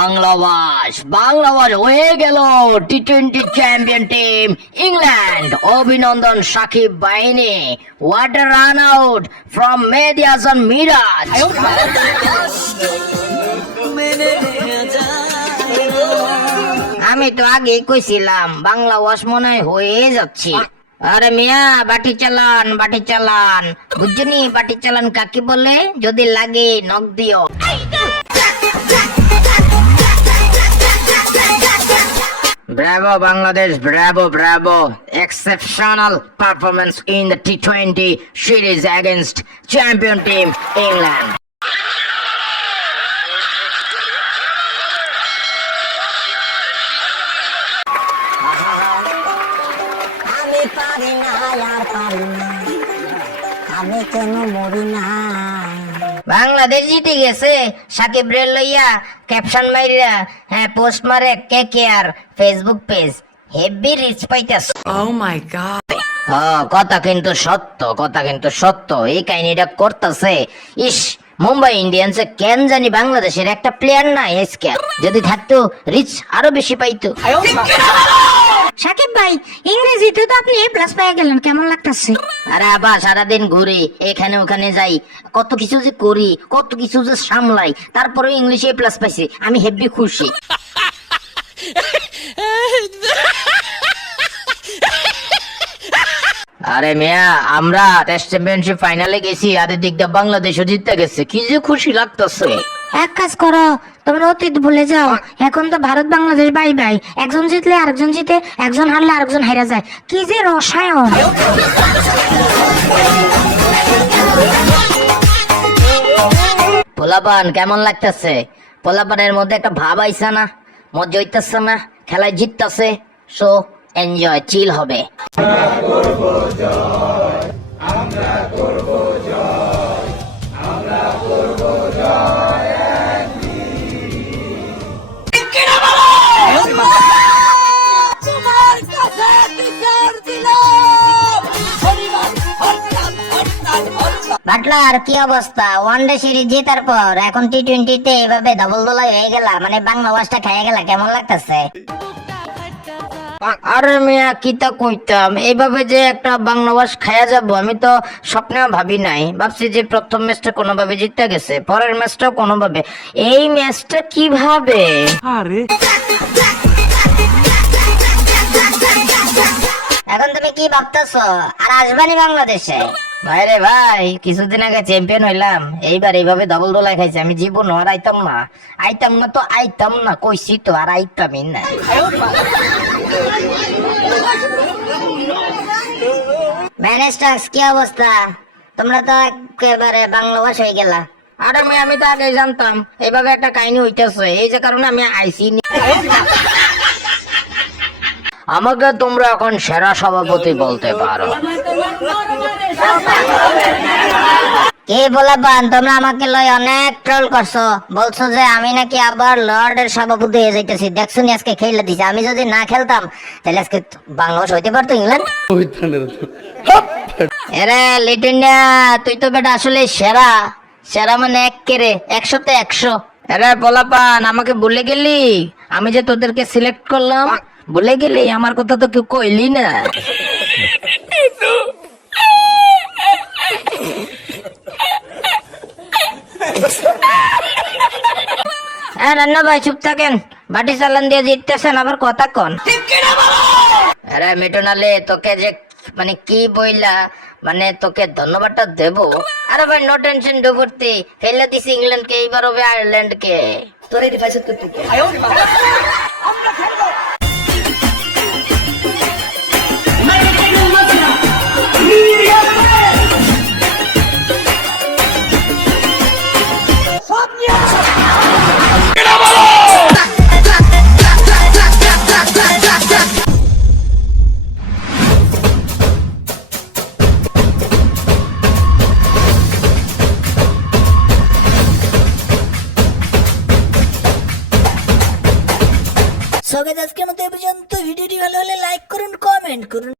বাংলাবাস হয়ে গেল টি-20 champion team England. অভিনন্দন সাকিব বাহিনী। What a run out from Mehedi Hasan Miraz. আমি তো আগে কইছিলাম বাংলাবাস মনে হয়ে যাচ্ছে। আরে মিয়া বাটি চালান বুঝছনি? বাটি চালান কাকে বলে? যদি লাগে নক দিও। Bravo Bangladesh, bravo. Exceptional performance in the T20 series against champion team England. Bangladesh জিতে গেছে। সাকিব রে লইয়া ক্যাপশন মাইরা পোস্ট মারে KKR Facebook page. Heavy reach পাইতাছ। Oh my god. কথা কিন্তু সত্য। এই কাহিনীটা করতেছে। ইস, মুম্বাই ইন্ডিয়ান্সে কেন জানি বাংলাদেশের একটা প্লেয়ার নাই আজকে। যদি থাকতো রিচ আরো বেশি পাইতো। সাকিব ভাই, ইংরেজিতে তো আপনি প্লাস পেয়ে গেলেন, কেমন লাগতেছে? আরে আবার সারাদিন ঘুরি, এখানে ওখানে যাই, কত কিছু যে করি, কত কিছু যে সামলাই, তারপরে ইংলিশে প্লাস পাইছি। আমি হেভি খুশি। আরে মিয়া, আমরা টেস্ট চ্যাম্পিয়নশিপ ফাইনালে গেছি, আর দিকটা বাংলাদেশও জিতে গেছে। কি যে খুশি লাগতেছে। এক কাজ করো, তোমরা অতীত ভুলে যাও। এখন তো ভারত বাংলাদেশ বাই। একজন জিতলে আরেকজন জিতে, একজন হারলে আরেকজন হেরে যায়। কি যে রসায়ন! পোলাপান কেমন লাগতেছে? পোলাপানের মধ্যে একটা ভাব আইসা না, মজা হইতেছে না, খেলায় জিততেছে। সো এনজয়, চিল হবে। বাটলার কি অবস্থা? ওয়ানডে সিরিজ জেতার পর এখন টি-20 তে এভাবে ডাবল দোলাই হয়ে গেলা, মানে বাংলাদেশটা খেয়ে গেলা, কেমন লাগতেছে? আরে মিয়া কিতা কইতাম, এইভাবে যে একটা বাংলাদেশ খায়া যাবো আমি তো স্বপ্নেও ভাবি নাই। ভাবছি যে প্রথম ম্যাচটা কোনোভাবে জিতে গেছে, পরের ম্যাচটাও কোনোভাবে, এই ম্যাচটা কিভাবে? এখন তুমি কি ভাবতেছো? আর আসবানি বাংলাদেশে? ভাইরে ভাই, কিছুদিন আগে চ্যাম্পিয়ন হইলাম, এইবার এইভাবে ডাবল দোলাই খাইছি। আমি জীবন আর আইতাম না, কইছি তো, আর আইতামই না। ম্যানেজটাক্স কি অবস্থা? তোমরা তো একেবারে বাংলাভাষ হয়ে গেলা। আরে আমি তো আগে জানতাম এইভাবে একটা কাহিনী হইতেছে, এই যে কারণে আমি আইসি। আমাকে তোমরা এখন সেরা সভাপতি বলতে পারো। কে বলাবান, তোমরা আমাকে লই অনেক ট্রোল করছো, বলছো যে আমি নাকি আবার লর্ডের সভাপতি হয়ে যাইতেছি। দেখছো নি আজকে খেলে দিছি। আমি যদি না খেলতাম তাহলে আজকে বাংলাদেশ হইতে পারতো ইংল্যান্ড। এরে লিটুন্ডা, তুই তো বেটা আসলে সেরা মানে একেরে 100-তে 100। এরে বলাপান, আমাকে ভুলে গেলি? আমি যে তোদেরকে সিলেক্ট করলাম, ভুলে গেলি? আমার কথা তো কেউ কইলি না। রান্না ভাই চুপ থাকেন, বাটি চালান দিয়ে জিততেছেন, আবার কথা কন। আরে মিটুনালে, তোকে যে মানে কি বইলা, মানে তোকে ধন্যবাদটা দেব। আরে ভাই নো টেনশন, ডুবুর্তি ফেলে দিছি ইংল্যান্ডকে, এইবার হবে আয়ারল্যান্ডকে। তোর এই ডিভাইস করতে কি? আমরা খেলবো। আজকের মতো এই পর্যন্ত। ভিডিওটি ভালো হলে লাইক করুন, কমেন্ট করুন।